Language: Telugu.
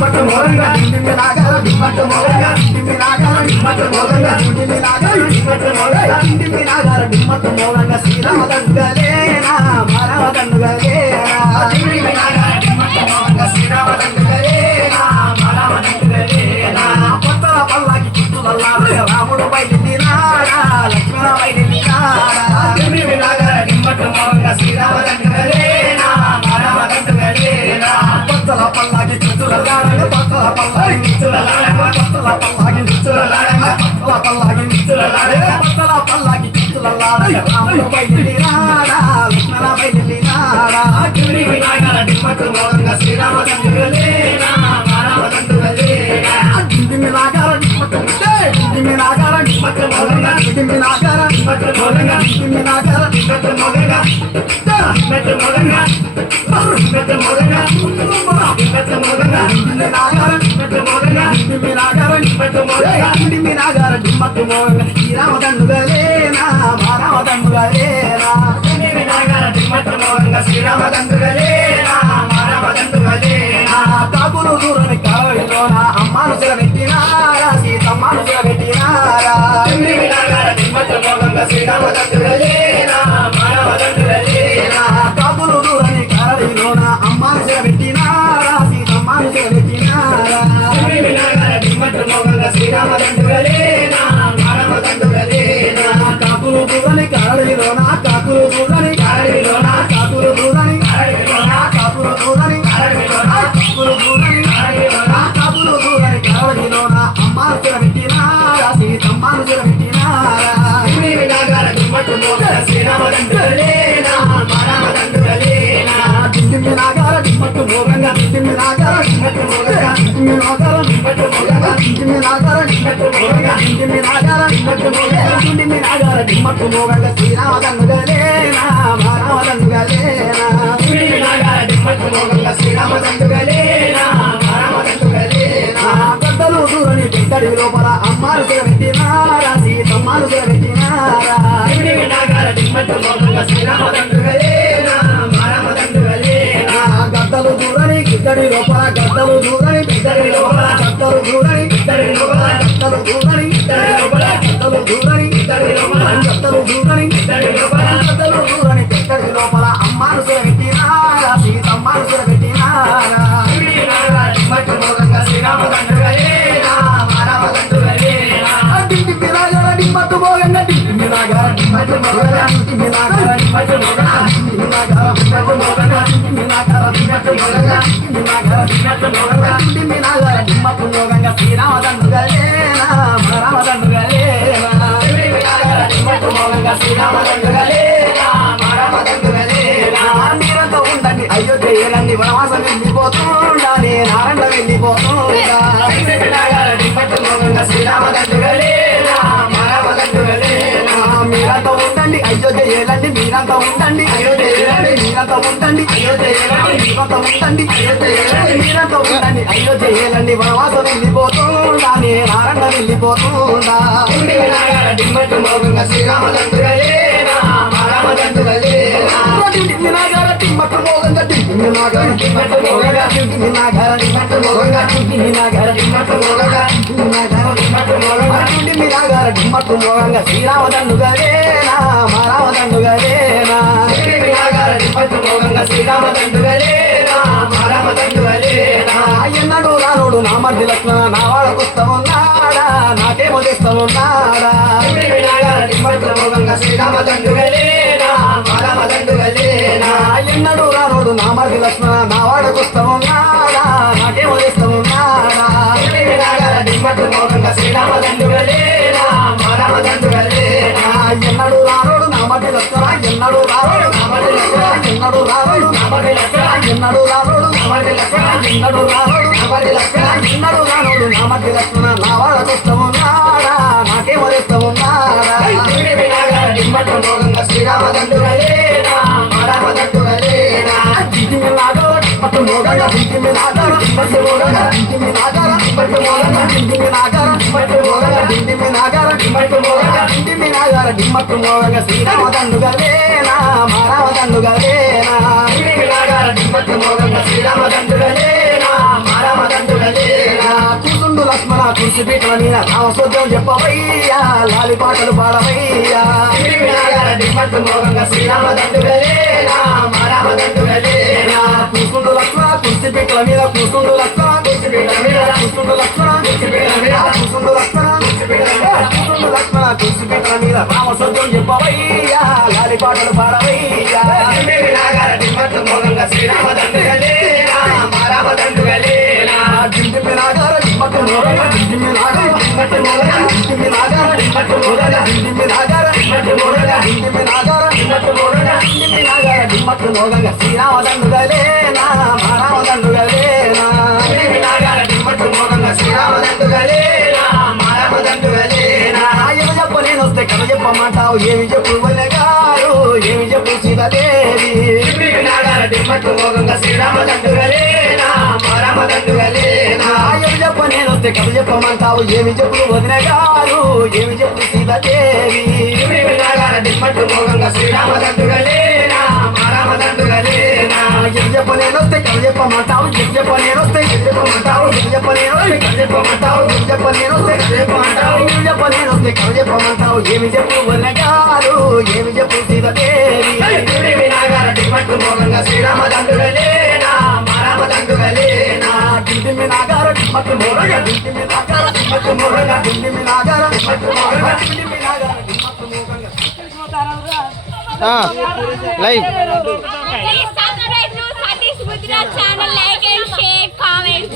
పట్టు మోరంగా డిండిమి నాగర పట్టు మోరంగా డిండిమి నాగర పట్టు మోరంగా డిండిమి నాగర పట్టు మోరంగా డిండిమి నాగర పట్టు మోరంగా శ్రీరామదండుగలేనా మానవదండుగలేనా డిండిమి నాగర పట్టు మోరంగా శ్రీరామదండుగలేనా మానవదండుగలేనా పట్టల పల్లకి చుట్టులల్లారా రాముడు బయలుదేరాడా లక్ష్మణ బయలుదేరాడా డిండిమి నాగర పట్టు మోరంగా శ్రీరామదండుగలేనా మానవదండుగలేనా పట్టల పల్లకి చుట్టులల్లారా పట్టల పల్లకి చుట్టులల్లారా పట్టల పల్లకి చుట్టులల్లారా పట్టల పల్లకి చుట్టులల్లారా పట్టల పల్లకి చుట్టులల్లారా రాముడు బయలుదేరాడా లక్ష్మణ బయలుదేరాడా డిండిమి నాగర పట్టు మోరంగా శ్రీరామదండుగలేనా మానవదండుగలేనా డిండిమి నాగర పట్టు డిండిమి నాగర పట్టు మోరంగా డిండిమి నాగర పట్టు మోరంగా డిండిమి నాగర పట్టు మోరంగా పట్టు మోరంగా పట్టు మోరంగా పట్టు మోరంగా డిండిమి నాగర పట్టు మోరంగా డిండిమి నాగర పట్టు మోరంగా డిండిమి నాగర పట్టు మోరంగా శ్రీరామదండుగలేనా మానవదండుగలేనా డిండిమి నాగర పట్టు మోరంగా శ్రీరామదండుగలేనా మానవదండుగలేనా కాపులు దూరని కావడిలోన అమ్మాను సిరబెట్టినారా సీతమ్మను సిరబెట్టినారా డిండిమి నాగర పట్టు మోరంగా శ్రీరామదండుగలేనా మానవదండుగలేనా కాపులు దూరని కావడిలోన అమ్మాను సిరబెట్టినారా సీతమ్మను సిరబెట్టినారా డిండిమి నాగర పట్టు మోరంగా శ్రీరామదండుగలేనా మానవదండుగలేనా కాపులు దూరని కావడిలోన కాపులు దూరని కావడిలోన కాపులు దూరని కావడిలోన కాపులు దూరని కావడిలోన కాపులు దూరని కావడిలోన కాపులు దూరని కావడిలోన అమ్మాను సిరబెట్టినారా సీతమ్మను సిరబెట్టినారా డిండిమి నాగర పట్టు మోరంగా శ్రీరామదండుగలేనా మానవదండుగలేనా డిండిమి నాగర పట్టు మోరంగా డిండిమి నాగర పట్టు మోరంగా డిండిమి నాగర పట్టు మోరంగా డిండిమి నాగర పట్టు మోరంగా డిండిమి నాగర పట్టు మోరంగా డిండిమి నాగర పట్టు మోరంగా శ్రీరామదండుగలేనా మానవదండుగలేనా డిండిమి నాగర పట్టు మోరంగా శ్రీరామదండుగలేనా మానవదండుగలేనా గద్దలు దూరని బిడ్డడి లోపల అమ్మాను సిరబెట్టినారా సీతమ్మను సిరబెట్టినారా డిండిమి నాగర పట్టు మోరంగా శ్రీరామదండుగలేనా మానవదండుగలేనా గద్దలు దూరని గిద్దడి లోపల గద్దలు దూరని బిడ్డడి లోపల గద్దలు దూరని బిడ్డడి లోపల గద్దలు దూరని బిడ్డడి లోపల గద్దలు దూరని బిడ్డడి లోపల గద్దలు దూరని బిడ్డడి లోపల గద్దలు దూరని బిడ్డడి లోపల అమ్మాను సిరబెట్టినారా సీతమ్మను సిరబెట్టినారా డిండిమి నాగర పట్టు మోరంగా శ్రీరామదండుగలేనా మానవదండుగలేనా డిండిమి నాగర పట్టు మోరంగా డిండిమి నాగర పట్టు మోరంగా డిండిమి నాగర పట్టు మోరంగా డిండిమి నాగర పట్టు మోరంగా డిండిమి నాగర పట్టు మోరంగా డిండిమి నాగర పట్టు మోరంగా డిండిమి నాగర పట్టు మోరంగా శ్రీరామదండుగలేనా మానవదండుగలేనా డిండిమి నాగర పట్టు మోరంగా శ్రీరామదండుగలేనా మానవదండుగలేనా మీరంతా ఉండండి అయోధ్య ఏలండి వనవాసం వెళ్ళిపోతుండాలి నారండ వెళ్ళిపోతుండా డిండిమి నాగర పట్టు మోరంగా శ్రీరామదండుగలేనా మానవదండుగలేనా మీరంతా ఉండండి అయోధ్య ఏలండి మీరంతా ఉండండి అయోధ్య ఏలండి మీరంతా ఉండండి అయోధ్య ఏలండి మీరంతా ఉండండి అయోధ్య ఏలండి మీరంతా ఉండండి అయోధ్య ఏలండి వనవాసం వెళ్ళిపోతుండాలి నారండ వెళ్ళిపోతుండా డిండిమి నాగర పట్టు మోరంగా శ్రీరామదండుగలేనా మానవదండుగలేనా డిండిమి నాగర పట్టు మోరంగా డిండిమి నాగర పట్టు మోరంగా డిండిమి నాగర పట్టు మోరంగా డిండిమి నాగర పట్టు మోరంగా డిండిమి నాగర పట్టు మోరంగా డిండిమి నాగర పట్టు మోరంగా శ్రీరామదండుగలేనా మానవదండుగలేనా డిండిమి నాగర పట్టు మోరంగా శ్రీరామదండుగలేనా మానవదండుగలేనా ఎన్నడు రానుడు నా మధ్య లక్ష్మణ నా వాళ్ళకొస్తా ఉన్నాడా నాకేమో చేస్తా ఉన్నాడా డిండిమి నాగర పట్టు మోరంగా శ్రీరామదండుగలేనా మానవదండుగలేనా ఎన్నడు రానుడు నా మధ్య లక్ష్మణ నా వాళ్ళకొస్తా ఉన్నాడా నాకేమో చేస్తా ఉన్నాడా డిండిమి నాగర పట్టు మోరంగా శ్రీరామదండుగలేనా మానవదండుగలేనా ఎన్నడు రానుడు నా మధ్య లక్ష్మణ ఎన్నడు రానుడు నా మధ్య లక్ష్మణ ఎన్నడు రానుడు నా మధ్య లక్ష్మణ ఎన్నడు రానుడు నా మధ్య లక్ష్మణ ఎన్నడు రానుడు నా మధ్య లక్ష్మణ ఎన్నడు రానుడు నా మధ్య లక్ష్మణ నా వాళ్ళకొస్తా ఉన్నాడా నాకేమో చేస్తా ఉన్నాడా డిండిమి నాగర పట్టు మోరంగా శ్రీరామదండుగలేనా మానవదండుగలేనా డిండిమి నాగర పట్టు మోరంగా డిండిమి నాగర పట్టు మోరంగా డిండిమి నాగర పట్టు మోరంగా డిండిమి నాగర పట్టు మోరంగా డిండిమి నాగర పట్టు మోరంగా డిండిమి నాగర పట్టు మోరంగా శ్రీరామదండుగలేనా మానవదండుగలేనా డిండిమి నాగర పట్టు మోరంగా శ్రీరామదండుగలేనా మానవదండుగలేనా మీద రామసోద్యం చెప్పవయ్యా లాలి పాటలు పాడవయ్యా దిమ్మట్టు మోగంగా శ్రీరామ దండుగలేనా మా రామ దండుగలేనా కూసుండు లక్ష్మణ కుర్చీ పీటల మీద కూసుండు లక్ష్మణ కుర్చీ పీటల మీద కూసుండు లక్ష్మణ కుర్చీ పీటల మీద కూసుండు లక్ష్మణ కుర్చీ పీటల మీద కూసుండు లక్ష్మణ కుర్చీ పీటల మీద రామసోద్యం చెప్పవయ్యా లాలి పాటలు పాడవయ్యా దిమ్మట్టు మోగంగా శ్రీరామ దండుగలేనా మా రామ దండుగలేనా దిమ్మి నాగార దిమ్మట్టు మోగంగా దిమ్మి నాగార దిమ్మట్టు మోగంగా దిమ్మి నాగార దిమ్మట్టు మోగంగా దిమ్మి నాగార దిమ్మట్టు మోగంగా దిమ్మి నాగార దిమ్మట్టు మోగంగా దిమ్మి నాగార దిమ్మట్టు మోగంగా శ్రీరామ దండుగలేనా మా రామ దండుగలేనా దిమ్మి నాగార దిమ్మట్టు మోగంగా శ్రీరామ దండుగలేనా మా రామ దండుగలేనా ఏమి చెప్ప నేను వస్తే కథ చెప్పమంటావు ఏమి చెప్పు గారు ఏమి చెప్పు సీతాదేవి దిమ్మి నాగార దిమ్మట్టు మోగంగా శ్రీరామ దండుగలేనా మా రామ దండుగలేనా ఏమి చెప్ప నేను వస్తే కథ చెప్పమంటావు ఏమి చెప్పు వదిన గారు ఏమి చెప్పు సీతాదేవి దిమ్మి నాగార దిమ్మట్టు మోగంగా శ్రీరామ దండుగలేనా మా రామ దండుగలేనా ఏమి చెప్ప నేను వస్తే కథ చెప్పమంటావు ఏమి చెప్ప నేను వస్తే చెప్పమంటావు ఏమి చెప్ప నేను వస్తే కథ చెప్పమంటావు ఏమి చెప్ప నేను వస్తే కథ చెప్పమంటావు ఏమి చెప్ప నేను వస్తే కథ చెప్పమంటావు ఏమి చెప్పు వదిన గారు ఏమి చెప్పు సీతాదేవి దిమ్మి నాగార దిమ్మట్టు మోగంగా శ్రీరామ దండుగలేనా మా రామ దండుగలేనా దిమ్మి నాగార దిమ్మట్టు మోగంగా దిమ్మి నాగార దిమ్మట్టు మోగంగా దిమ్మి నాగార దిమ్మట్టు మోగంగా దిమ్మి నాగార దిమ్మట్టు మోగంగా live Please subscribe to Satish Gujarat channel, like and share, comment.